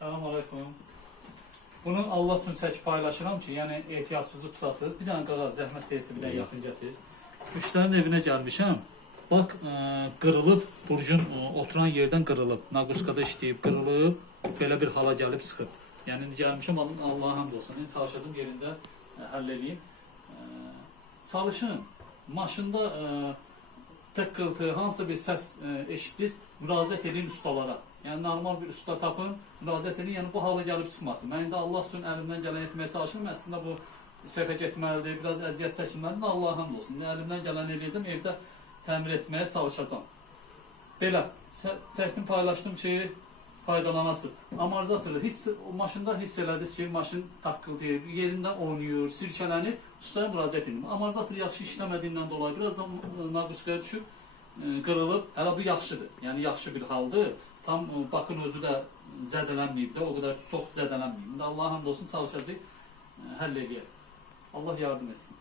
Salam aleyküm. Bunu Allah üçün çəkib paylaşıram ki, yəni ehtiyatsızı tutasınız. Bir dənə qağaz, zəhmət deyilsə bir dənə yaxın gətir. Müştərinin evinə gəlmişəm. Bax, qırılıb, burcun oturan yerdən qırılıb. Naquşkada işləyib, qırılıb, belə bir hala gəlib çıxıb. Yəni indi gəlmişəm, Allah'a hamd olsun. İndi çalışdım yerində həll edeyim. Çalışın, maşında tıqqıltı, hansısa bir səs eşitdiniz, müraciət edin ustalara. Yəni normal bir usta tapın, müraciət edin, yəni bu hala gəlib çıxmasın. Mən indi Allah üçün əlimdən gələn etməyə çalışıram. Əslində bu səhvə getməlidir, biraz əziyyət çəkinməlidir. Allah'a hamd olsun. Əlimdən gələn eləyəcəm, evdə təmir etməyə çalışacağam. Belə, çəkdim, paylaşdım ki, faydalanasınız. Amortizatorda maşında hiss elədiniz ki, maşın taqqıldayır, yerində oynayır, sirkələnir, ustaya müraciət edin. Amortizator yaxşı işləmədiyindən dolayı biraz da naquşkaya düşüb, qırılıb, hələ bu yaxşıdır. Yəni yaxşı bir haldır. Tam bakın özü də zədələnməyib də, o qədər çox zədələnməyib. İndi Allah'a hamd olsun, çalışacaq, həll edəyək. Allah yardım etsin.